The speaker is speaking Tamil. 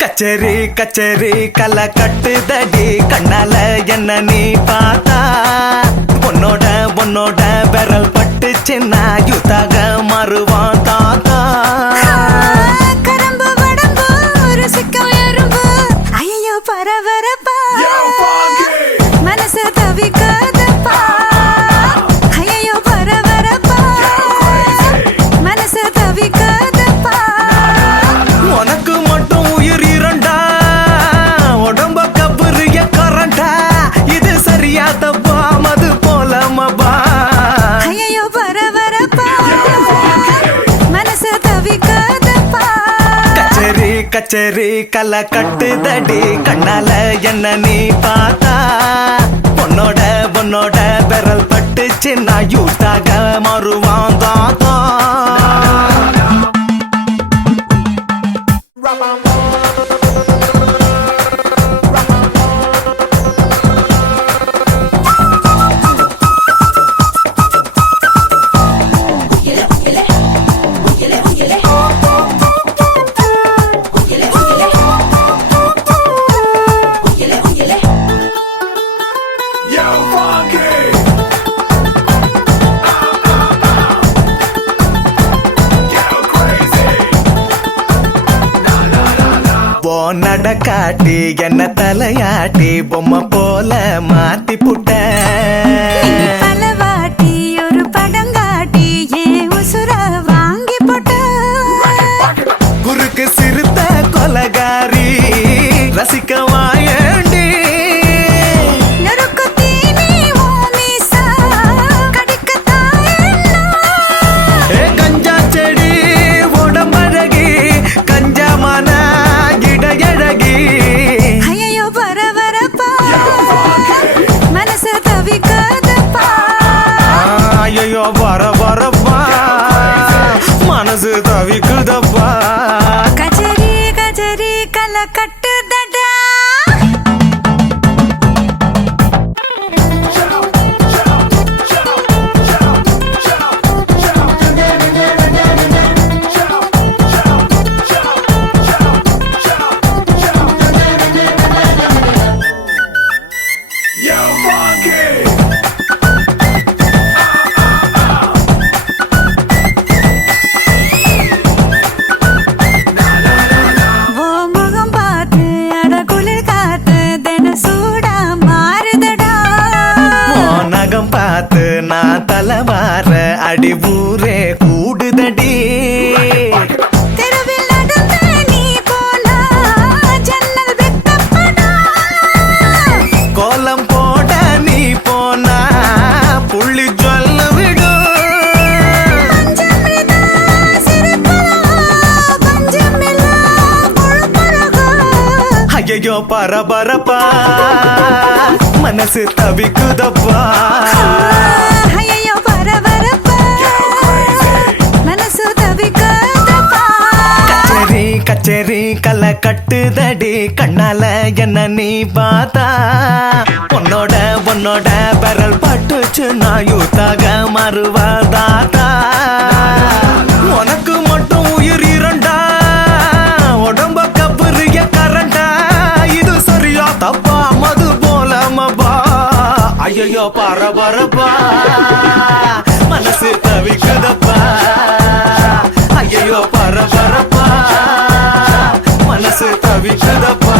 கச்சேரி கச்சேரி கலை கட்டுதடி கண்ணால என்ன நீ பார்த்தா உன்னோட உன்னோட விரல் பட்டு சின்ன யுத்தாக மாறுவான் தாத்தா கரம்பு வடம்பு ருசிக்கும் எறும்பு ஐயோ பரபரப்பா மனசு தவிக்காதப்பா ஐயோ பரபரப்பா மனசு தவிக்காதப்பா உனக்கு மட்டும் உயிர் இரண்டா உடம்ப கபுரிய கரண்டா இது சரியா தப்பா மது போல மபா ஐயோ பரபரப்பா மனசு தவிக்காதப்பா கச்சேரி கச்சேரி கலை கட்டுதடி கண்ணால என்ன நீ பார்த்தா உன்னோட உன்னோட விரல் பட்டு சின்ன யூத்தாக மாறுவான் தாத்தா நடக்காட்டி என்ன தலையாட்டி பொம்மை போல மாத்தி புட்ட பலவாட்டி ஒரு படங்காட்டி ஏன் உசுர வாங்கி போட்ட குறுக்கு சிறுத்த கொலகாரி ரசிக்க வாயண்டி நறுக்கு தீனி ஓமிசா கடிக்கத்தாயன்னா கஞ்சா செடி உடம்பழகி கஞ்சமான இடையழகி ஐயோ பரபரப்பா மனசு தவிக்காதப்பா ஐயோ வர வரப்பா மனசு தவிக்குதப்பா கச்சேரி கச்சேரி கலை கட்டுதடா நான் தலைவார அடி ஊரே கூடுதடி தெருவில் நடந்த நீ போனா ஜன்னல் வெட்டப்படா கோலம் போட நீ போனா புள்ளி சொல்ல விடும் பஞ்சமிதா சிரிப்பழகா பஞ்சமில்லா கொழுப்பழகா ஐயோ பரபரப்பா மனசு தவிக்குதப்பா ஐயோ பரபரப்பா மனசு தவிக்காதப்பா கச்சேரி கச்சேரி கலை கட்டுதடி கண்ணால என்ன நீ பார்த்தா உன்னோட உன்னோட விரல் பட்டுச்சு நான் யூத்தாக மாறுவா தாத்தா உனக்கு மட்டும் உயிர் இரண்டா உடம்ப கபுரிய கரண்டா இது சரியா தப்பா மது போல மபா ஐயோ பரபரப்பா மனசு தவிக்குதப்பா ஐயோ பரபரப்பா மனசு தவிக்குதப்பா